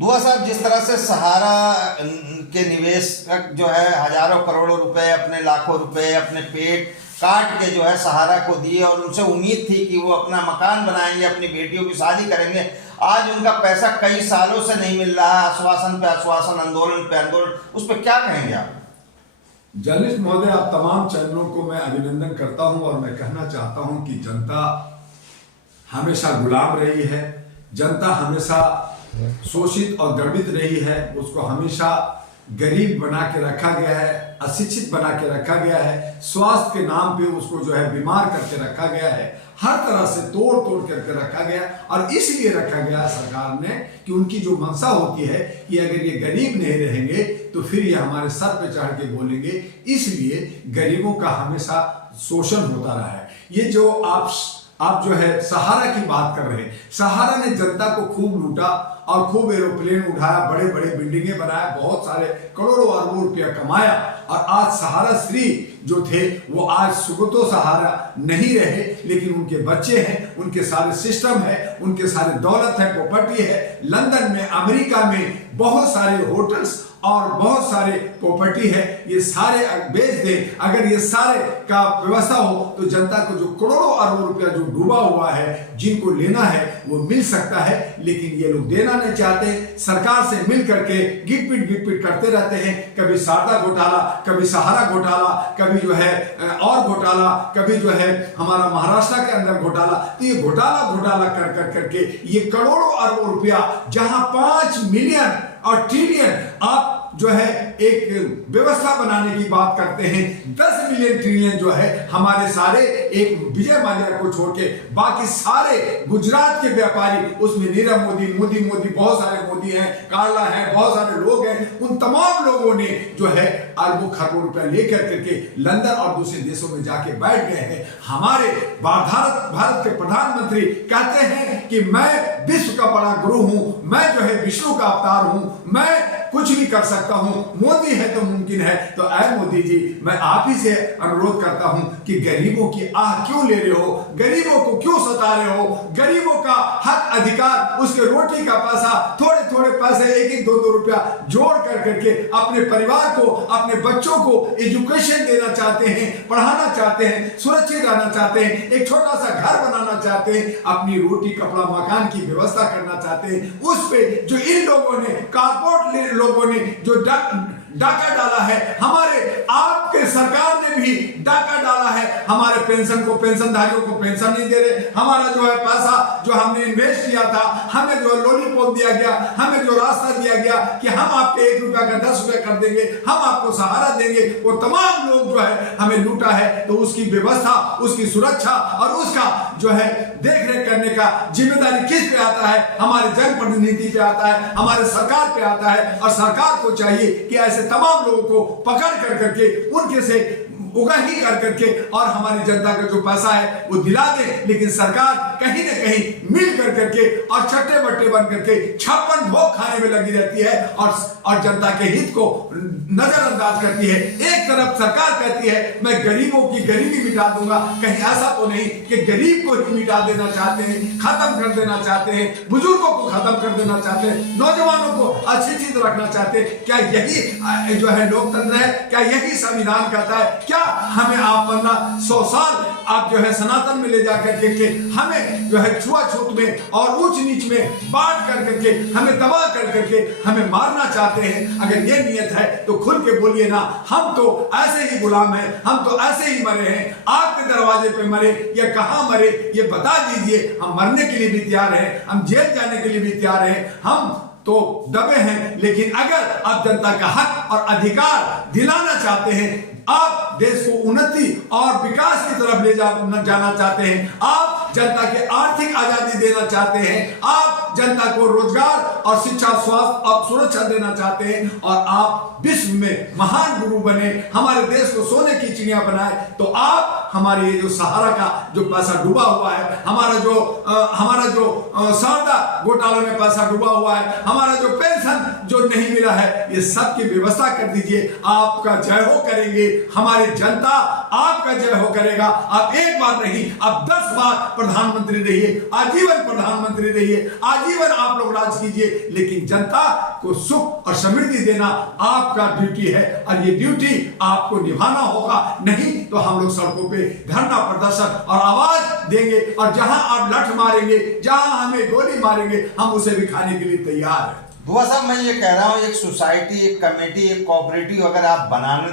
दुआ साहब, जिस तरह से सहारा के निवेशक जो है हजारों करोड़ों रुपए, अपने लाखों रुपए अपने पेट काट के जो है सहारा को दिए और उनसे उम्मीद थी कि वो अपना मकान बनाएंगे, अपनी बेटियों की शादी करेंगे, आज उनका पैसा कई सालों से नहीं मिल रहा है। आश्वासन पे आश्वासन, आंदोलन पे आंदोलन, उस पर क्या कहेंगे आप? जर्नलिस्ट महोदय, आप तमाम चैनलों को मैं अभिनंदन करता हूं और मैं कहना चाहता हूं कि जनता हमेशा गुलाम रही है, जनता हमेशा शोषित और द्रवित रही है, उसको हमेशा गरीब बना के रखा गया है, अशिक्षित बना के रखा गया है, स्वास्थ्य के नाम पे उसको जो है बीमार करके रखा गया है, हर तरह से तोड़ तोड़ करके रखा गया। और इसलिए रखा गया सरकार ने कि उनकी जो मंशा होती है कि अगर ये गरीब नहीं रहेंगे तो फिर ये हमारे सर पे चढ़ के बोलेंगे, इसलिए गरीबों का हमेशा शोषण होता रहा है। ये जो आप जो है सहारा की बात कर रहे हैं, सहारा ने जनता को खूब लूटा और खूब एरोप्लेन उठाया, बड़े बड़े बिल्डिंगें बनाया, बहुत सारे करोड़ों अरबों रुपया कमाया। और आज सहारा श्री जो थे वो आज सुगतो सहारा नहीं रहे, लेकिन उनके बच्चे हैं, उनके सारे सिस्टम है, उनके सारे दौलत है, प्रॉपर्टी है। लंदन में, अमेरिका में बहुत सारे होटल्स और बहुत सारे प्रॉपर्टी है, ये सारे बेच दें। अगर ये सारे का व्यवस्था हो तो जनता को जो करोड़ों अरबों रुपया जो डूबा हुआ है, जिनको लेना है वो मिल सकता है, लेकिन ये लोग देना नहीं चाहते। सरकार से मिल करके गिट-पिट करते रहते हैं, कभी शारदा घोटाला, कभी सहारा घोटाला, कभी जो है और घोटाला, कभी जो है हमारा महाराष्ट्र के अंदर घोटाला। तो ये घोटाला कर करके ये करोड़ों अरबों रुपया, जहां 5 मिलियन और ट्रिलियन आप जो है एक व्यवस्था बनाने की बात करते हैं, 10 मिलियन ट्रिलियन जो है हमारे सारे एक विजय माल्या को छोड़ के बाकी सारे गुजरात के व्यापारी, उसमें नीरव मोदी बहुत सारे मोदी हैं, कार्ला है, बहुत सारे लोग हैं, उन तमाम लोगों ने जो है अरबों खरबों रुपया लेकर करके लंदन और दूसरे देशों में जाके बैठ गए हैं। हमारे भारत के प्रधानमंत्री कहते हैं कि मैं विश्व का बड़ा गुरु हूं, मैं जो है विष्णु का अवतार हूं, मैं कुछ भी कर सकता हूं, मोदी है तो मुमकिन है। तो ऐ मोदी जी, मैं आप ही से अनुरोध करता हूं कि गरीबों की आह क्यों ले रहे हो, गरीबों को क्यों सता रहे हो? गरीबों का हक अधिकार, उसके रोटी का पैसा, थोड़े थोड़े पैसे, 1-1, 2-2 रुपया जोड़ कर करके अपने परिवार को, अपने बच्चों को एजुकेशन देना चाहते हैं, पढ़ाना चाहते हैं, सुरक्षित रहना चाहते हैं, एक छोटा सा घर बनाना चाहते हैं, अपनी रोटी कपड़ा मकान की व्यवस्था करना चाहते हैं। उस पे जो इन लोगों ने, कारपोरेट लोगों ने जो डाका डाला है, हमारे आपके सरकार ने भी डाका डाला है। हमारे पेंशनधारियों को पेंशन नहीं दे रहे, हमारा जो है पैसा जो हमने इन्वेस्ट किया था, हमें जो लॉलीपॉप दिया गया, हमें जो रास्ता दिया गया कि हम आपके 1 रुपया का 10 रुपया कर देंगे, हम आपको सहारा देंगे, वो तमाम लोग जो है हमें लूटा है। तो उसकी व्यवस्था, उसकी सुरक्षा और उसका जो है देख रेख करने का जिम्मेदारी किस पे आता है? हमारे जनप्रतिनिधि पे आता है, हमारे सरकार पे आता है। और सरकार को चाहिए कि ऐसे तमाम लोगों को पकड़ कर करके उनके से उगाही कर करके और हमारी जनता का जो पैसा है वो दिला दे। लेकिन सरकार कहीं ना कहीं मिल कर करके और चट्टे बट्टे बन करके 56 भोग खाने में लगी रहती है और जनता के हित को नजरअंदाज करती है। एक तरफ सरकार कहती है मैं गरीबों की गरीबी मिटा दूंगा, कहीं ऐसा तो नहीं कि गरीब को ही मिटा देना चाहते हैं, खत्म कर देना चाहते हैं, बुजुर्गों को खत्म कर देना चाहते हैं, नौजवानों को अशिक्षित रखना चाहते हैं। क्या यही जो है लोकतंत्र है? क्या यही संविधान कहता है? क्या हमें आप 1500 साल आप जो है सनातन में ले जाकर के हमें जो है छुआछूत में और ऊंच नीच में बांट कर करके हमें दबा कर करके हमें मारना चाहते हैं? अगर ये नियत है तो खुल के बोलिए ना, हम तो ऐसे ही गुलाम हैं, हम तो ऐसे ही मरे हैं, आपके दरवाजे पे मरे या कहां मरे ये बता दीजिए। हम मरने के लिए भी तैयार हैं, हम जेल जाने के लिए भी तैयार हैं, हम तो दबे हैं। लेकिन अगर आप जनता का हक और अधिकार दिलाना चाहते हैं, आप देश को उन्नति और विकास की तरफ ले जाना चाहते हैं, आप जनता के आर्थिक आजादी देना चाहते हैं, आप जनता को रोजगार और शिक्षा, स्वास्थ्य और सुरक्षा देना चाहते हैं, और आप विश्व में महान गुरु बने, हमारे देश को सोने की चिड़िया बनाए, तो आप हमारे ये जो सहारा का जो पैसा डूबा हुआ है, हमारा जो शारदा घोटाले में पैसा डूबा हुआ है, हमारा जो पेंशन जो नहीं मिला है, ये सब की व्यवस्था कर दीजिए। आपका जय हो करेंगे। हमारी जनता आपका जय हो करेगा। आप एक बार नहीं, आप 10 बार प्रधानमंत्री रहिए, आजीवन प्रधानमंत्री रहिए, आजीवन आप लोग राज कीजिए, लेकिन जनता को सुख और समृद्धि देना आपका ड्यूटी है और ये ड्यूटी आपको निभाना होगा। नहीं तो हम लोग सड़कों पे धरना प्रदर्शन और आवाज देंगे, और जहां आप लठ मारेंगे, जहां हमें गोली मारेंगे, हम उसे भी खाने के लिए तैयार हैं। दुआ साहब, मैं ये कह रहा हूँ, एक सोसाइटी, एक कमेटी, एक कोऑपरेटिव अगर आप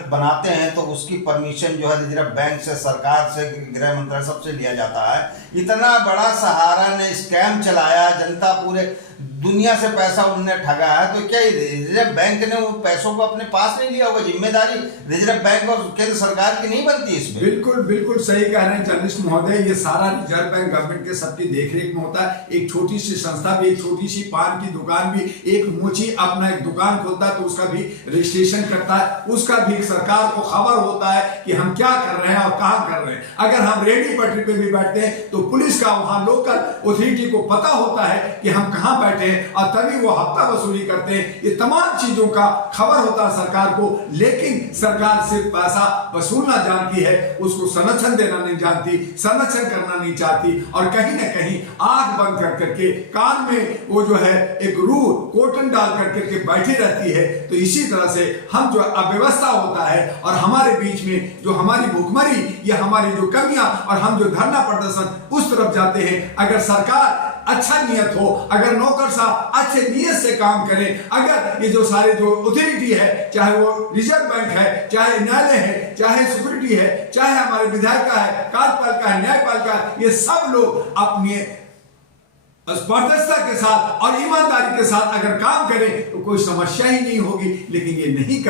बनाते हैं तो उसकी परमिशन जो है रिजर्व बैंक से, सरकार से, गृह मंत्रालय सबसे लिया जाता है। इतना बड़ा सहारा ने स्कैम चलाया, जनता पूरे दुनिया से पैसा उनने ठगा है, तो क्या रिजर्व बैंक ने वो पैसों को अपने पास नहीं लिया होगा? जिम्मेदारी रिजर्व बैंक और केंद्र सरकार की नहीं बनती इसमें? बिल्कुल बिल्कुल सही कह रहे हैं जर्नलिस्ट महोदय, ये सारा रिजर्व बैंक गवर्नमेंट के सबकी देखरेख में होता है। एक छोटी सी संस्था भी, एक छोटी सी पान की दुकान भी, एक मोची अपना एक दुकान खोलता है तो उसका भी रजिस्ट्रेशन करता है, उसका भी सरकार को खबर होता है कि हम क्या कर रहे हैं और कहां कर रहे हैं। अगर हम रेडी पटरी पे भी बैठते हैं तो पुलिस का, वहां लोकल अथॉरिटी को पता होता है कि हम कहां बैठे हैं, और तभी वो हफ्ता वसूली करते हैं। ये तमाम चीजों का खबर होता है सरकार को, लेकिन सरकार सिर्फ पैसा वसूलना जानती है, उसको संरक्षण देना नहीं जानती, संरक्षण करना नहीं चाहती, और कहीं ना कहीं आंख बंद कर करके कान में वो जो है एक रूह कोटन डाल करके बैठी रहती है। तो इसी तरह से हम जो अव्यवस्था होता है और हमारे बीच में जो हमारी भूखमरी या हमारी जो कमियां और हम जो धरना प्रदर्शन उस तरफ जाते हैं। अगर सरकार अच्छा नियत हो, अगर नौकर साहब अच्छे नियत से काम करें, अगर ये जो सारे जो अथॉरिटी है, चाहे वो रिजर्व बैंक है, चाहे न्यायालय है, चाहे सिक्योरिटी है, चाहे हमारे विधायिका है, कार्यपालिका है, न्यायपालिका है, ये सब लोग अपने स्पर्धता के साथ और ईमानदारी के साथ अगर काम करें तो कोई समस्या ही नहीं होगी। लेकिन ये नहीं